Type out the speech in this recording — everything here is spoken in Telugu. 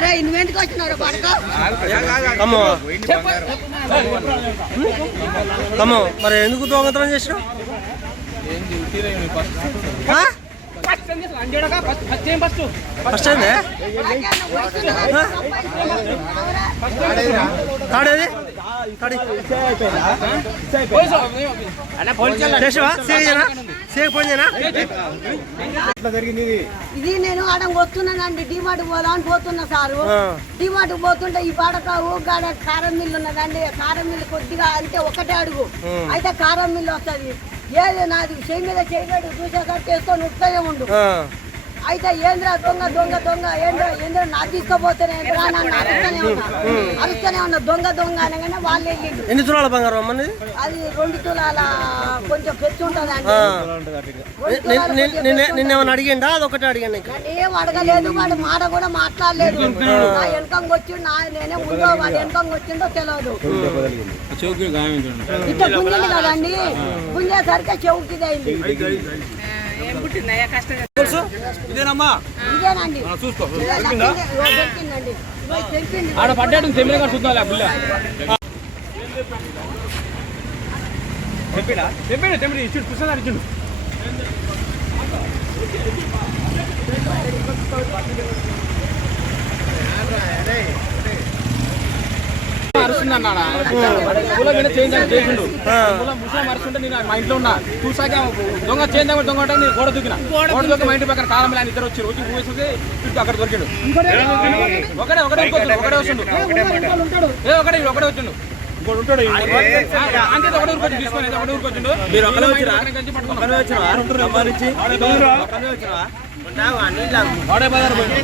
ఏయ్, నువ్వెందుకు వచ్చినారు అమ్మో అమ్మో మరి ఎందుకు దొంగతనం చేసినావు? ఫస్ట్ అయిందే తాడేది ఇది నేను ఆడ వస్తున్నానండి డిమార్ట్ పోదాం అని పోతున్నా సారు. డిమార్ట్ పోతుంటే ఈ పాడక ఊగాడ కారం మిల్లు ఉన్నదండి. కారం మిల్లు కొద్దిగా అంటే ఒకటే అడుగు. అయితే కారం మిల్లు వస్తుంది. ఏది నాది? చేయి మీద చేయగడు చూసేసరికి చేసుకొని ఉత్తనే ఉండు. అయితే ఏంద్రా దొంగ దొంగ దొంగ? ఏంద్రా ఏంద్రా? నా తీసుకుపోతేనే ఏంద్రా? నన్ను అరుస్తూనే ఉన్నా. అరుస్తూనే ఉన్నా. దొంగ దొంగ అనగానే వాళ్ళు వెళ్ళిండు ఎన్ని తులాల బంగారం అమ్మని అది రెండు తులాల కొంచెం పెచ్చు ఉంటుంది అండి. నిన్నేమన్నా అడిగిండా? అదొకటే అడిగాను ఏం అడగలేదు. వాడు మాట కూడా మాట్లాడలేదు. నా వెనకంగా వచ్చిండు నా నేనే ముందో వాడు వెనకంగా వచ్చిండో తెలియదు ఇట్లా గుంజింది కదండి. గుంజేసరికి చెవుకి అయింది తెలుసు? ఇదేనమ్మా? ఇదేనండి. చూసుకో. ఆడ పడ్డాడు తెమ్మిడి గారు చూద్దాం బుల్ల. తెప్పిడా తెప్పిడు తెమ్మిడి ఇచ్చుడు కృష్ణ ఇచ్చుడు. అరుస్తుందన్నాడా పూల మీద చేంజ్ అని చేసిండు. పూల ముసలం అరుస్తుంటే నేను మా ఇంట్లో ఉన్నా. చూసాక దొంగ చేంజ్ దొంగ దొంగ అంటే నేను గోడ దూకిన. గోడ దూకి మా ఇంటి పక్కన కాలం అని ఇద్దరు వచ్చి వచ్చి ఊసేసి అక్కడ దొరికిండు. ఒకడే ఒకడే ఇంకొకడు, ఒకడే వస్తుండు. ఏ ఒకడే వీడు ఒకడే వచ్చిండు. ఇంకోటి ఉంటాడు అంతే ఒకటే ఊరుకొచ్చి తీసుకొని ఒకటే ఊరుకొచ్చిండు. మీరు ఒకరే వచ్చినా వాడే బజార్ పోయిండు